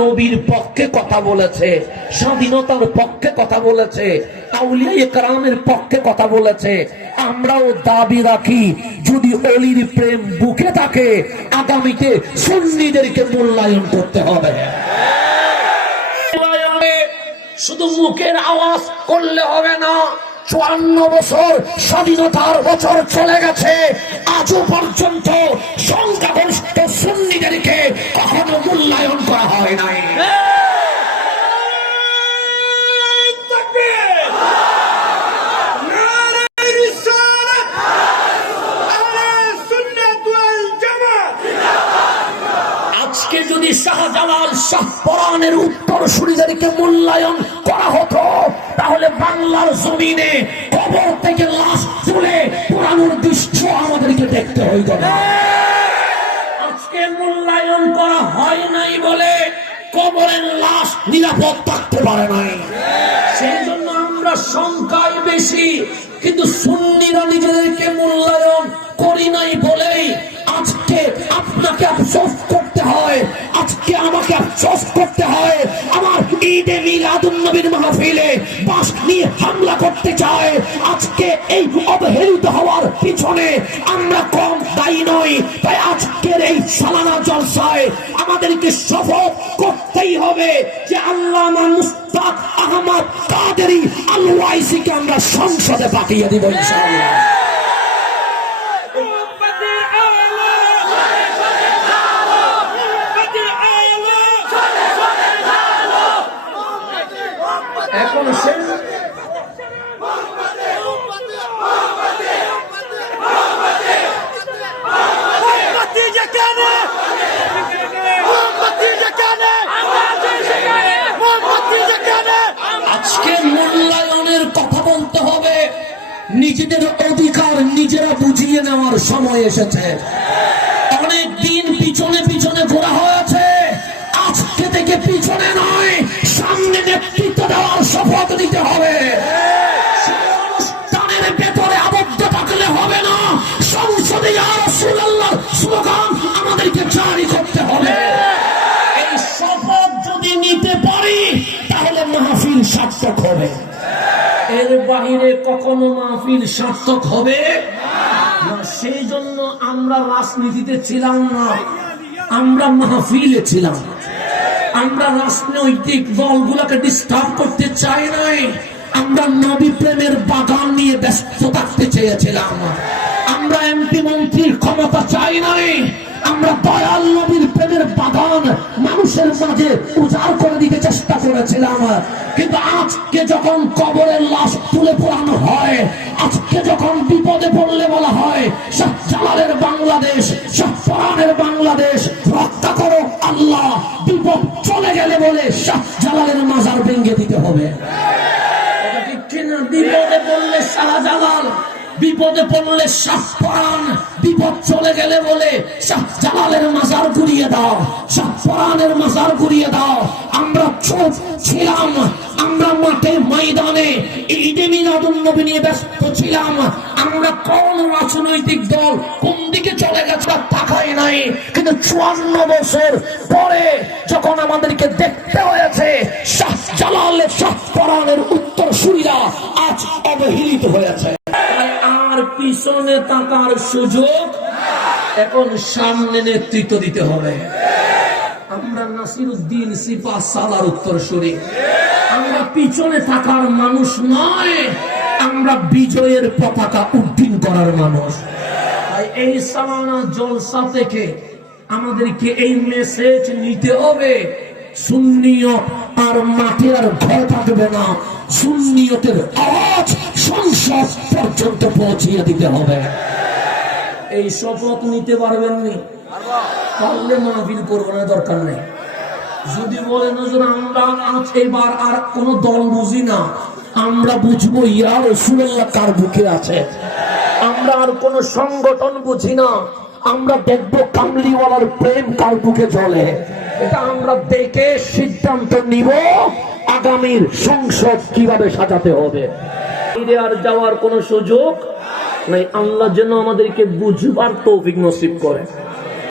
নবীর পক্ষে কথা বলেছে, স্বাধীনতার পক্ষে কথা বলেছে, আউলিয়া ইকরামের পক্ষে কথা বলেছে। আমরাও দাবি রাখি, যদি অলির প্রেম বুকে থাকে, আগামীতে সুন্নিদেরকে মূল্যায়ন করতে হবে। শুধু মুখের আওয়াজ করলে হবে না। 54 বছর স্বাধীনতার বছর চলে গেছে, আজও পর্যন্ত সংখ্যাগরিষ্ঠ সুন্নিদেরকে কখনো মূল্যায়ন করা হয় নাই। আজকে যদি শাহজালাল শাহপরানের উত্তরসূরিদেরকে মূল্যায়ন করা হতো, তাহলে বাংলার জমিনে কবর থেকে লাশ তুলে পুরানোর দৃশ্য আমাদেরকে দেখতে হইত না। আজকে মূল্যায়ন করা হয় নাই বলে কবরের লাশ নিরাপদ থাকতে পারে নাই। সেই জন্য আমরা সংখ্যায় বেশি, কিন্তু সুন্নিরা নিজেদেরকে মূল্যায়ন করি নাই বলেই আজকে আপনাকে আফসোস করতে হয়, আজকে আমাকে আফসোস করতে হয়। আমার ঈদে মিলাদুন নবীর মাহফিলে বাস নিয়ে হামলা করতে চায়। আজকে এই অবহেলিত হওয়ার পিছনে আমরা কম দায়ী নই। তাই আজকের এই সালানা জলসায় আমাদেরকে শপথ করতেই হবে যে আল্লামা মুস্তাক আহমদ কাদেরী আল ওয়াইসিকে আমরা সংসদে পাঠিয়ে দিব ইনশাআল্লাহ। এখন আজকে মূল্যায়নের কথা বলতে হবে। নিজেদের অধিকার নিজেরা বুঝিয়ে নেওয়ার সময় এসেছে। অনেক দিন পিছনে পিছনে ঘোরা হয়েছে, আজকে থেকে পিছনে নয়, সামনে নেতৃত্ব দেওয়ার শপথ দিতে হবে। অনুষ্ঠানের ভেতরে আবদ্ধ থাকলে হবে না, সংসদে ইয়া রাসূলুল্লাহ স্লোগান আমাদেরকে জারি করতে হবে। এই শপথ যদি নিতে পারি, তাহলে মাহফিল সার্থক হবে। এর বাইরে কখনো মাহফিল সার্থক হবে না। সেই জন্য আমরা রাজনীতিতে ছিলাম না, আমরা মাহফিলে ছিলাম। আমরা রাজনৈতিক দলগুলোকে ডিস্টার্ব করতে চাই নাই। আমরা নবী প্রেমের বাগান নিয়ে ব্যস্ত থাকতে চেয়েছিলাম। আমরা এমপি মন্ত্রীর ক্ষমতা চাই নাই। আমরা দয়াল নবীর প্রেমের বাগান মানুষের মাঝে উজাড় করে দিতে চেষ্টা করেছিলাম। কিন্তু আজকে যখন কবরের লাশ তুলে পোড়ানো হয়, আজকে যখন বিপদে পড়লে বলা হয় শাহজালালের বাংলাদেশ, শাহপরানের বাংলাদেশ রক্ষা করো আল্লাহ, বিপদ চলে গেলে বলে শাহজালালের মাজার ভেঙে দিতে হবে। বিপদে পড়লে শাহজালাল, বিপদে পড়লে শাহপরান, বিপদ চলে গেলে বলে শাহজালালের মাজার ঘুরিয়ে দাও, শাহপরানের মাজার ঘুরিয়ে দাও। আমরা চুপ ছিলাম, আমরা মাঠে ময়দানে ঈদে মিলাদুন নবী নিয়ে ব্যস্ত ছিলাম। আমরা কোন রাজনৈতিক দল কোন দিকে চলে গেছে তাকাই নাই। কিন্তু 54 বছর পরে যখন আমাদেরকে দেখতে হয়েছে শাহজালাল শাহপরানের উত্তরসূরিরা আজ অবহেলিত হয়েছে, আর পিছনে তাকার সুযোগ, এখন সামনে নেতৃত্ব দিতে হবে। আমরা নাসিরউদ্দিন সিপাহ সালার উত্তরসূরি, আমরা পিছনে থাকার মানুষ নয়, আমরা বিজয়ের পতাকা উড্ডীন করার মানুষ। এই সালানা জলসা থেকে আমাদেরকে এই মেসেজ নিতে হবে, সুন্নিয়ত আর মাঠে আর ঘর থাকবে না, সুন্নিয়তের আওয়াজ সংসদ পর্যন্ত পৌঁছিয়ে দিতে হবে। এই শপথ নিতে পারবেননি, পারলে মাহফিল করবো না, দরকার নেই। যদি বলেন হুজুর আমরা এবার আর কোন দল বুঝি না, আমরা বুঝবো ইয়া রাসূলুল্লাহ কার বুকে আছে। আমরা আর কোন সংগঠন বুঝি না, আমরা দেখবো কামলিওয়ালার প্রেম কার বুকে চলে। এটা আমরা দেখে সিদ্ধান্ত নিব আগামীর সংসদ কিভাবে সাজাতে হবে। আর যাওয়ার কোন সুযোগ নাই। আল্লাহ যেন আমাদেরকে বুঝবার তৌফিক নসিব করে।